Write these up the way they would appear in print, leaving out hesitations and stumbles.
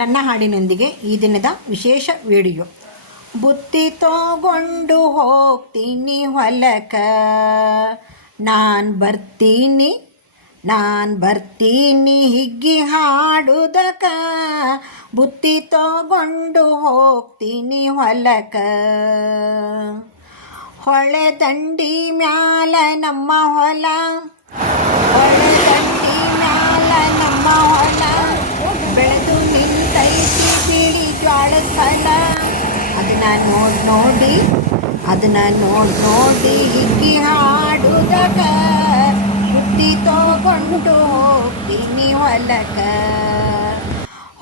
ನನ್ನ ಹಾಡಿನೊಂದಿಗೆ ಈ ದಿನದ ವಿಶೇಷ ವಿಡಿಯೋ. ಬುತ್ತಿ ತಗೊಂಡು ಹೋಗ್ತೀನಿ ಹೊಲಕ, ನಾನು ಬರ್ತೀನಿ ಹಿಗ್ಗಿ ಹಾಡುದಕ. ಬುತ್ತಿ ತಗೊಂಡು ಹೋಗ್ತೀನಿ ಹೊಲಕ, ಹೊಳೆ ದಂಡಿ ಮ್ಯಾಲ ನಮ್ಮ ಹೊಲ, ಹೊಳೆ ದಂಡಿ ಮ್ಯಾಲ ನಮ್ಮ ಹೊಲ. ಬೆಳೆದು ನಿಂತೈತಿ ಬಿಳಿ ಜ್ವಾಳದ ಫಲ, ಅದನ್ನ ನೋಡಿ ಹಿಗ್ಗಿ ಹಾಡುದಕ. ಬುತ್ತಿ ತಗೊಂಡು ಹೋಗ್ತೀನಿ ಹೊಲಕ,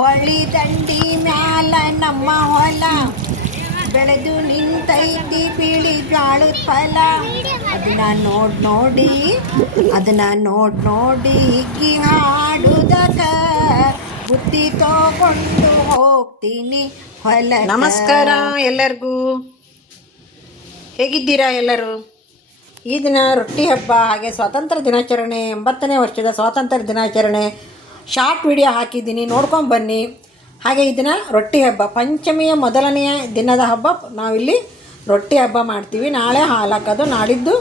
ಹೊಳಿ ದಂಡಿ ಮ್ಯಾಲ ನಮ್ಮ ಹೊಲ. ಬೆಳೆದು ನಿಂತೈತಿ ಬಿಳಿ ಜ್ವಾಳದ ಫಲ, ಅದನ್ನ ನೋಡಿ ಹಿಗ್ಗಿ ಹಾಡುದಕ. ಬುತ್ತಿ ತಗೊಂಡು ಹೋಗ್ತೀನಿ ಹೊಲ. ನಮಸ್ಕಾರ ಎಲ್ಲರಿಗೂ, ಹೇಗಿದ್ದೀರಾ ಎಲ್ಲರೂ? ಈ ದಿನ ರೊಟ್ಟಿ ಹಬ್ಬ, ಹಾಗೆ ಸ್ವಾತಂತ್ರ್ಯ ದಿನಾಚರಣೆ, 80ನೇ ವರ್ಷದ ಸ್ವಾತಂತ್ರ್ಯ ದಿನಾಚರಣೆ ಶಾರ್ಟ್ ವಿಡಿಯೋ ಹಾಕಿದ್ದೀನಿ, ನೋಡ್ಕೊಂಡು ಬನ್ನಿ. ಹಾಗೆ ಈ ದಿನ ರೊಟ್ಟಿ ಹಬ್ಬ, ಪಂಚಮಿಯ ಮೊದಲನೆಯ ದಿನದ ಹಬ್ಬ. ನಾವಿಲ್ಲಿ ರೊಟ್ಟಿ ಹಬ್ಬ ಮಾಡ್ತೀವಿ. ನಾಳೆ ಹಾಲು ಹಾಕೋದು, ನಾಳಿದ್ದು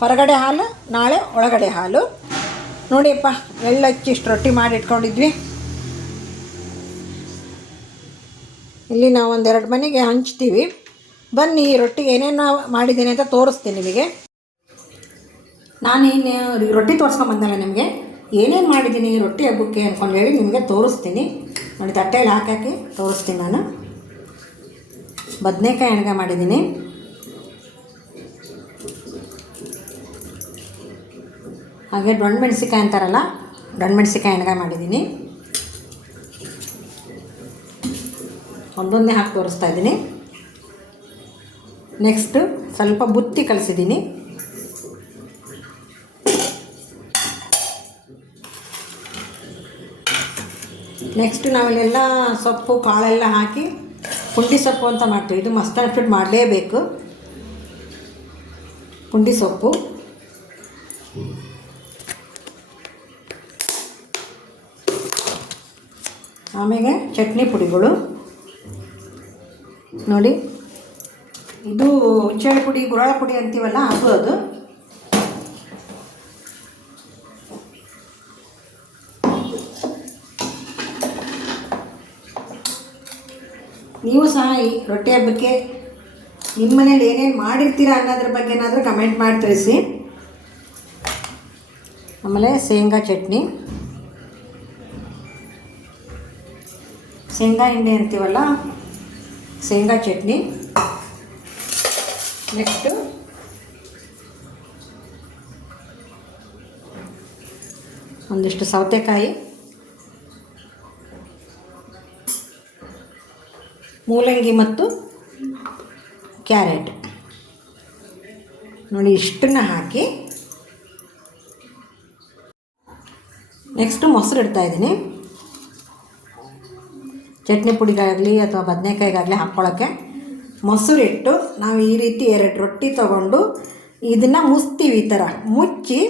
ಹೊರಗಡೆ ಹಾಲು, ನಾಳೆ ಒಳಗಡೆ ಹಾಲು. ನೋಡಿಯಪ್ಪ, ಎಳ್ಳಚ್ಚಿಷ್ಟು ರೊಟ್ಟಿ ಮಾಡಿ ಇಟ್ಕೊಂಡಿದ್ವಿ. ಇಲ್ಲಿ ನಾವು ಒಂದೆರಡು ಮನೆಗೆ ಹಂಚ್ತೀವಿ. ಬನ್ನಿ, ಈ ರೊಟ್ಟಿಗೆ ಏನೇನು ಮಾಡಿದ್ದೀನಿ ಅಂತ ತೋರಿಸ್ತೀನಿ ನಿಮಗೆ. ನಾನು ರೊಟ್ಟಿ ತೋರಿಸ್ಕೊಂಬಂದಲ್ಲ ನಿಮಗೆ, ಏನೇನು ಮಾಡಿದ್ದೀನಿ ರೊಟ್ಟಿ ಹಬ್ಬಕ್ಕೆ ಅಂದ್ಕೊಂಡು ಹೇಳಿ ನಿಮಗೆ ತೋರಿಸ್ತೀನಿ. ನೋಡಿ, ತಟ್ಟೆಯಲ್ಲಿ ಹಾಕಿ ತೋರಿಸ್ತೀನಿ. ನಾನು ಬದನೆಕಾಯಿ ಎಣ್ಗಾಯಿ ಮಾಡಿದ್ದೀನಿ, ಹಾಗೆ ಮೆಣಸಿಕಾಯಿ ಅಂತಾರಲ್ಲ, ಮೆಣಸಿಕಾಯಿ ಎಣ್ಗಾಯಿ ಮಾಡಿದ್ದೀನಿ. ಒಂದೊಂದೇ ಹಾಕಿ ತೋರಿಸ್ತಾ ಇದ್ದೀನಿ. ನೆಕ್ಸ್ಟು ಸ್ವಲ್ಪ ಬುತ್ತಿ ಕಲಿಸಿದ್ದೀನಿ. ನೆಕ್ಸ್ಟ್ ನಾವಿಲ್ಲೆಲ್ಲ ಸೊಪ್ಪು ಕಾಳೆಲ್ಲ ಹಾಕಿ ಪುಂಡಿ ಸೊಪ್ಪು ಅಂತ ಮಾಡ್ತೀವಿ. ಇದು ಮಸ್ಟ್ ಆ್ಯಂಡ್ ಶುಡ್ ಮಾಡಲೇಬೇಕು, ಪುಂಡಿ ಸೊಪ್ಪು. ಆಮೇಲೆ ಚಟ್ನಿ ಪುಡಿಗಳು ನೋಡಿ, ಇದು ಹುಚ್ಚೆಳ್ಳು ಪುಡಿ, ಗುರಾಳ ಪುಡಿ ಅಂತೀವಲ್ಲ, ಅದು ನೀವು ಸಹ ಈ ರೊಟ್ಟಿ ಹಬ್ಬಕ್ಕೆ ನಿಮ್ಮ ಮನೇಲಿ ಏನೇನು ಮಾಡಿರ್ತೀರ ಅನ್ನೋದ್ರ ಬಗ್ಗೆ ಏನಾದರೂ ಕಮೆಂಟ್ ಮಾಡಿ ತಿಳಿಸಿ. ಆಮೇಲೆ ಶೇಂಗಾ ಚಟ್ನಿ, ಶೇಂಗಾ ಹಿಂಡಿ ಅಂತೀವಲ್ಲ, ಶೇಂಗಾ ಚಟ್ನಿ. ನೆಕ್ಸ್ಟು ಒಂದಿಷ್ಟು ಸೌತೆಕಾಯಿ, ಮೂಲಂಗಿ ಮತ್ತು ಕ್ಯಾರೆಟ್. ನೋಡಿ, ಇಷ್ಟನ್ನು ಹಾಕಿ ನೆಕ್ಸ್ಟು ಮೊಸರು ಇಡ್ತಾಯಿದ್ದೀನಿ. ಚಟ್ನಿ ಪುಡಿಗಾಗಲಿ ಅಥವಾ ಬದನೆಕಾಯಿಗಾಗಲಿ ಹಾಕ್ಕೊಳ್ಳೋಕ್ಕೆ ಮೊಸರು ಇಟ್ಟು ನಾವು ಈ ರೀತಿ 2 ರೊಟ್ಟಿ ತೊಗೊಂಡು ಇದನ್ನು ಮುಚ್ತೀವಿ. ಈ ಥರ ಮುಚ್ಚಿ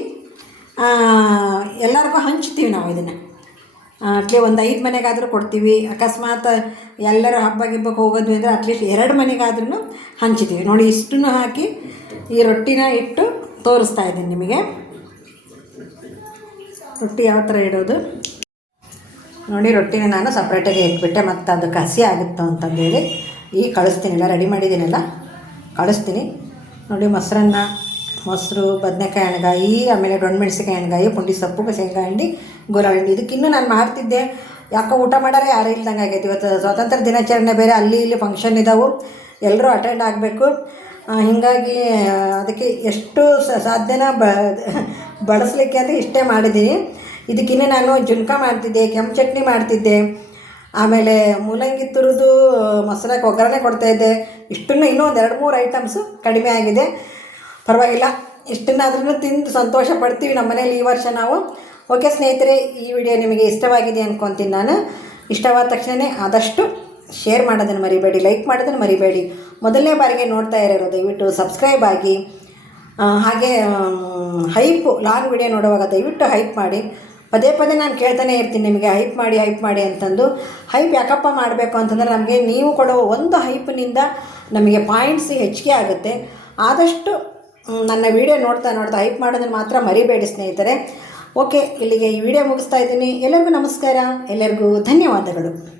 ಎಲ್ಲರಿಗೂ ಹಂಚ್ತೀವಿ ನಾವು ಇದನ್ನು. ಅಟ್ಲೀಸ್ಟ್ ಒಂದು 5 ಮನೆಗಾದರೂ ಕೊಡ್ತೀವಿ. ಅಕಸ್ಮಾತ್ ಎಲ್ಲರೂ ಹಬ್ಬ ಗಿಬ್ಬಕ್ಕೆ ಹೋಗೋದು ಅಂದರೆ ಅಟ್ಲೀಸ್ಟ್ 2 ಮನೆಗಾದ್ರೂ ಹಂಚ್ತೀವಿ. ನೋಡಿ, ಇಷ್ಟನ್ನು ಹಾಕಿ ಈ ರೊಟ್ಟಿನ ಇಟ್ಟು ತೋರಿಸ್ತಾ ಇದ್ದೀನಿ ನಿಮಗೆ. ರೊಟ್ಟಿ ಯಾವ ಥರ ಇಡೋದು ನೋಡಿ. ರೊಟ್ಟಿನ ನಾನು ಸಪ್ರೇಟಾಗಿ ಇಟ್ಬಿಟ್ಟೆ, ಮತ್ತು ಅದಕ್ಕೆ ಹಸಿ ಆಗುತ್ತೋ ಅಂತಂದೇಳಿ ಈಗ ಕಳಿಸ್ತೀನಿ. ಎಲ್ಲ ರೆಡಿ ಮಾಡಿದ್ದೀನಲ್ಲ, ಕಳಿಸ್ತೀನಿ. ನೋಡಿ, ಮೊಸರು, ಬದನೆಕಾಯಿ ಎಣ್ಗಾಯಿ, ಆಮೇಲೆ ಮೆಣಸಿಕಾಯಿ ಎಣ್ಗಾಯಿ, ಪುಂಡಿ ಸೊಪ್ಪು, ಶೇಂಗಾ ಹಿಂಡಿ, ಗುರಾಳ ಹಿಂಡಿ. ಇದಕ್ಕಿನ್ನೂ ನಾನು ಮಾಡ್ತಿದ್ದೆ, ಯಾಕೋ ಊಟ ಮಾಡೋರೆ ಯಾರೂ ಇಲ್ದಂಗೆ ಆಗೈತಿ. ಇವತ್ತು ಸ್ವಾತಂತ್ರ್ಯ ದಿನಾಚರಣೆ ಬೇರೆ, ಅಲ್ಲಿ ಇಲ್ಲಿ ಫಂಕ್ಷನ್ ಇದ್ದಾವೆ, ಎಲ್ಲರೂ ಅಟೆಂಡ್ ಆಗಬೇಕು. ಹೀಗಾಗಿ ಅದಕ್ಕೆ ಎಷ್ಟು ಸಾಧ್ಯನ ಬಡಿಸ್ಲಿಕ್ಕೆ ಅಂದರೆ ಇಷ್ಟೇ ಮಾಡಿದ್ದೀನಿ. ಇದಕ್ಕಿನ್ನೂ ನಾನು ಜುನ್ಕ ಮಾಡ್ತಿದ್ದೆ, ಕೆಂಪು ಚಟ್ನಿ ಮಾಡ್ತಿದ್ದೆ, ಆಮೇಲೆ ಮೂಲಂಗಿ ತುರಿದು ಮೊಸರಕ್ಕೆ ಒಗ್ಗರಣೆ ಕೊಡ್ತಾಯಿದ್ದೆ. ಇಷ್ಟನ್ನು ಇನ್ನೂ ಒಂದು 2-3 ಐಟಮ್ಸು ಕಡಿಮೆ ಆಗಿದೆ, ಪರವಾಗಿಲ್ಲ. ಇಷ್ಟನ್ನಾದ್ರೂ ತಿಂದು ಸಂತೋಷ ಪಡ್ತೀವಿ ನಮ್ಮ ಮನೇಲಿ ಈ ವರ್ಷ ನಾವು. ಓಕೆ ಸ್ನೇಹಿತರೆ, ಈ ವಿಡಿಯೋ ನಿಮಗೆ ಇಷ್ಟವಾಗಿದೆ ಅಂದ್ಕೊತೀನಿ ನಾನು. ಇಷ್ಟವಾದ ತಕ್ಷಣ ಆದಷ್ಟು ಶೇರ್ ಮಾಡೋದನ್ನು ಮರಿಬೇಡಿ, ಲೈಕ್ ಮಾಡೋದನ್ನು ಮರಿಬೇಡಿ. ಮೊದಲನೇ ಬಾರಿಗೆ ನೋಡ್ತಾ ಇರೋರು ದಯವಿಟ್ಟು ಸಬ್ಸ್ಕ್ರೈಬ್ ಆಗಿ. ಹಾಗೆ ಲಾಂಗ್ ವಿಡಿಯೋ ನೋಡುವಾಗ ದಯವಿಟ್ಟು ಹೈಪ್ ಮಾಡಿ. ಪದೇ ಪದೇ ನಾನು ಕೇಳ್ತಾನೆ ಇರ್ತೀನಿ ನಿಮಗೆ ಹೈಪ್ ಮಾಡಿ ಅಂತಂದು. ಹೈಪ್ ಯಾಕಪ್ಪ ಮಾಡಬೇಕು ಅಂತಂದರೆ ನಮಗೆ ನೀವು ಕೊಡೋ ಒಂದು ಹೈಪ್ನಿಂದ ನಮಗೆ ಪಾಯಿಂಟ್ಸ್ ಹೆಚ್ಚಿಗೆ ಆಗುತ್ತೆ. ಆದಷ್ಟು ನನ್ನ ವೀಡಿಯೋ ನೋಡ್ತಾ ಹೈಪ್ ಮಾಡೋದನ್ನು ಮಾತ್ರ ಮರಿಬೇಡಿ ಸ್ನೇಹಿತರೆ. ಓಕೆ, ಇಲ್ಲಿಗೆ ಈ ವಿಡಿಯೋ ಮುಗಿಸ್ತಾ ಇದ್ದೀನಿ. ಎಲ್ಲರಿಗೂ ನಮಸ್ಕಾರ, ಎಲ್ಲರಿಗೂ ಧನ್ಯವಾದಗಳು.